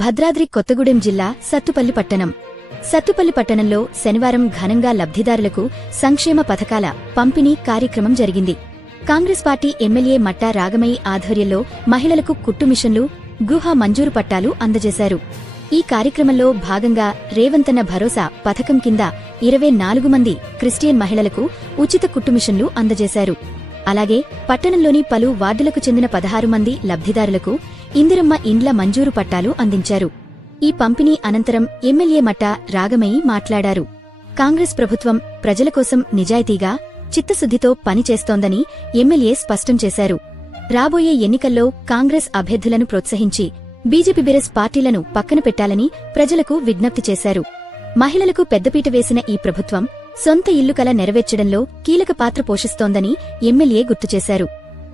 భద్రాద్రి కొత్తగూడెం జిల్లా సత్తుపల్లి పట్టణం. సత్తుపల్లి పట్టణంలో శనివారం ఘనంగా లబ్ధిదారులకు సంక్షేమ పథకాల పంపిణీ కార్యక్రమం జరిగింది. కాంగ్రెస్ పార్టీ ఎమ్మెల్యే మట్టా రాగమయ్య ఆధ్వర్యంలో మహిళలకు కుట్టు మిషన్లు గృహ మంజూరు పట్టాలు అందజేశారు. ఈ కార్యక్రమంలో భాగంగా రేవంతన్న భరోసా పథకం కింద ఇరవై నాలుగు మంది క్రిస్టియన్ మహిళలకు ఉచిత కుట్టు మిషన్లు అందజేశారు. అలాగే పట్టణంలోని పలు వార్డులకు చెందిన పదహారు మంది లబ్ధిదారులకు ఇందిరమ్మ ఇండ్ల మంజూరు పట్టాలు అందించారు. ఈ పంపిణీ అనంతరం ఎమ్మెల్యే మట్ట రాగమయ్యి మాట్లాడారు. కాంగ్రెస్ ప్రభుత్వం ప్రజల కోసం నిజాయితీగా చిత్తశుద్ధితో పనిచేస్తోందని ఎమ్మెల్యే స్పష్టం చేశారు. రాబోయే ఎన్నికల్లో కాంగ్రెస్ అభ్యర్థులను ప్రోత్సహించి బీజేపీ బిరస్ పార్టీలను పక్కన పెట్టాలని ప్రజలకు విజ్ఞప్తి చేశారు. మహిళలకు పెద్దపీట వేసిన ఈ ప్రభుత్వం సొంత ఇల్లు కల నెరవేర్చడంలో కీలక పాత్ర పోషిస్తోందని ఎమ్మెల్యే గుర్తుచేశారు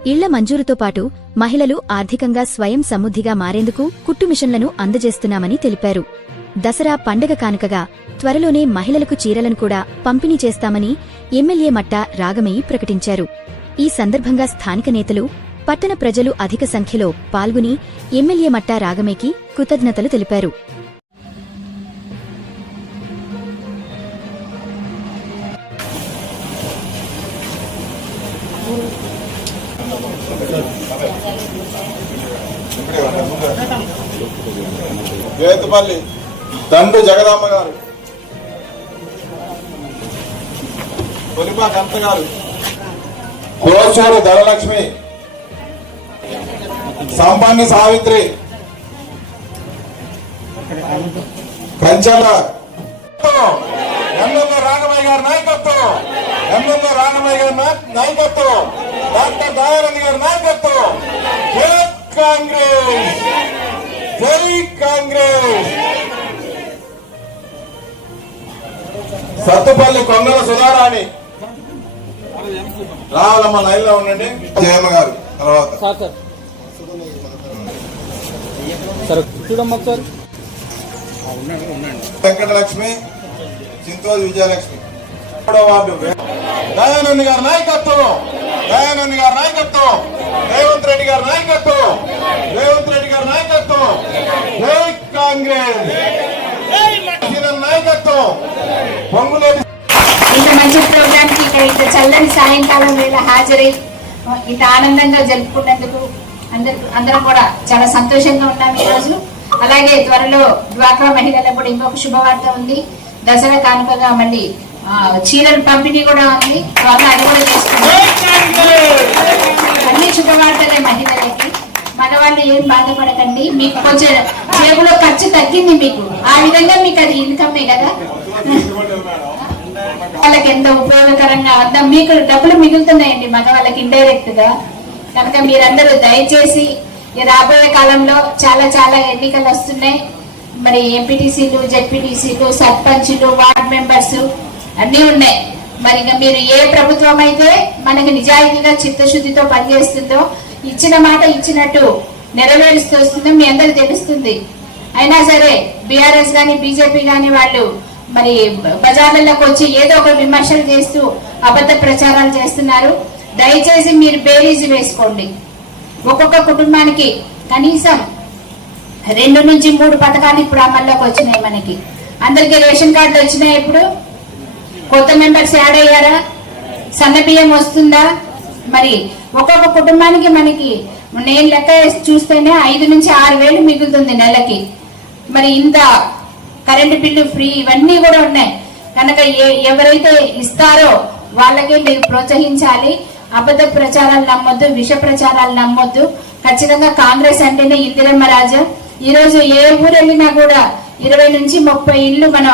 ఇళ్ళ మంజూరుతో పాటు మహిళలు ఆర్థికంగా స్వయం సమృద్ధిగా మారేందుకు కుట్టు మిషన్లను అందజేస్తున్నామని తెలిపారు. దసరా పండగ కానుకగా త్వరలోనే మహిళలకు చీరలను కూడా పంపిణీ చేస్తామని ఎమ్మెల్యే మట్టా రాగమయ్యి ప్రకటించారు. ఈ సందర్భంగా స్థానిక నేతలు పట్టణ ప్రజలు అధిక సంఖ్యలో పాల్గొని ఎమ్మెల్యే మట్టా రాగమేకి కృతజ్ఞతలు తెలిపారు. జయంతపల్లి దండు జగదమ్మ గారు. పొలిమా కంత గారు. కులచూరు ధనలక్ష్మి. సంపంగి సావిత్రి. కంచెల ఎమ్మెల్యే రాఘవయ్య గారి నాయకత్వం. ఎమ్మెల్యే రాఘమయ్య గారి నాయకత్వం. డాక్టర్ దయానంద్ గారి నాయకత్వం. జై కాంగ్రెస్. జై కాంగ్రెస్. సత్తుపల్లి కొంగల సుధారాణి. రావాలమ్మ లైన్లో ఉండండి. జయమ్మ గారు తర్వాత. Sir sir. సార్ చూడమ్మా సార్. వెంకటలక్ష్మి చింతోజు విజయలక్ష్మి. దయానంద్ గారి నాయకత్వం దయానంద్ గారి నాయకత్వం రేవంత్ రెడ్డి గారి నాయకత్వం రేవంత్ రెడ్డి గారి నాయకత్వం జై కాంగ్రెస్. నాయకత్వం పొంగులేటి ఇంత మంచి ప్రోగ్రామ్కి ఇక్కడ ఇంత చల్లని సాయంకాలం వేళ హాజరై ఇంత ఆనందంగా జరుపుకున్నందుకు అందరు అందరం కూడా చాలా సంతోషంగా ఉన్నాం ఈ రోజు అలాగే త్వరలో డ్వాక్రా మహిళలకు కూడా ఇంకొక శుభవార్త ఉంది. దసరా కానుకగా మళ్ళీ చీరల పంపిణీ కూడా ఉంది. త్వరలో అది కూడా చేసుకుంటాం అన్ని శుభవార్తలే మహిళలకి. మగవాళ్ళు ఏం బాధపడకండి. మీకు కొంచెం జేబులో ఖర్చు తగ్గింది మీకు. ఆ విధంగా మీకు అది ఇన్కమే కదా. వాళ్ళకి ఎంత ఉపయోగకరంగా అర్థం మీకు డబ్బులు మిగులుతున్నాయండి మగవాళ్ళకి ఇండైరెక్ట్గా కనుక మీరందరూ దయచేసి రాబోయే కాలంలో చాలా చాలా ఎన్నికలు వస్తున్నాయి. మరి ఎంపీటీసీలు జెడ్పీటీసీలు సర్పంచ్లు వార్డ్ మెంబర్స్ అన్నీ ఉన్నాయి. మరి ఇంకా మీరు ఏ ప్రభుత్వం అయితే మనకి నిజాయితీగా చిత్తశుద్ధితో పనిచేస్తుందో ఇచ్చిన మాట ఇచ్చినట్టు నెరవేరుస్తూ వస్తుందో మీ అందరికి తెలుస్తుంది. అయినా సరే బీఆర్ఎస్ కానీ బీజేపీ కానీ వాళ్ళు మరి బజార్లలోకి వచ్చి ఏదో ఒక విమర్శలు చేస్తూ అబద్ధ ప్రచారాలు చేస్తున్నారు. దయచేసి మీరు బేరీజు వేసుకోండి. ఒక్కొక్క కుటుంబానికి కనీసం రెండు నుంచి మూడు పథకాలు ఇప్పుడు అమల్లోకి వచ్చినాయి మనకి. అందరికి రేషన్ కార్డులు వచ్చినాయి ఇప్పుడు. కొత్త మెంబర్స్ యాడ్ అయ్యారా? సన్న బియ్యం వస్తుందా? మరి ఒక్కొక్క కుటుంబానికి మనకి నేను లెక్క చూస్తేనే ఐదు నుంచి ఆరు వేలు మిగులుతుంది నెలకి. మరి ఇంత కరెంటు బిల్లు ఫ్రీ ఇవన్నీ కూడా ఉన్నాయి. కనుక ఏ- ఎవరైతే ఇస్తారో వాళ్ళకే మీరు ప్రోత్సహించాలి. అబద్ధ ప్రచారాలు నమ్మొద్దు విష ప్రచారాలు నమ్మొద్దు. ఖచ్చితంగా కాంగ్రెస్ అంటేనే ఇందిరమ్మ రాజా. ఈరోజు ఏ ఊరు వెళ్ళినా కూడా ఇరవై నుంచి ముప్పై ఇళ్ళు మనం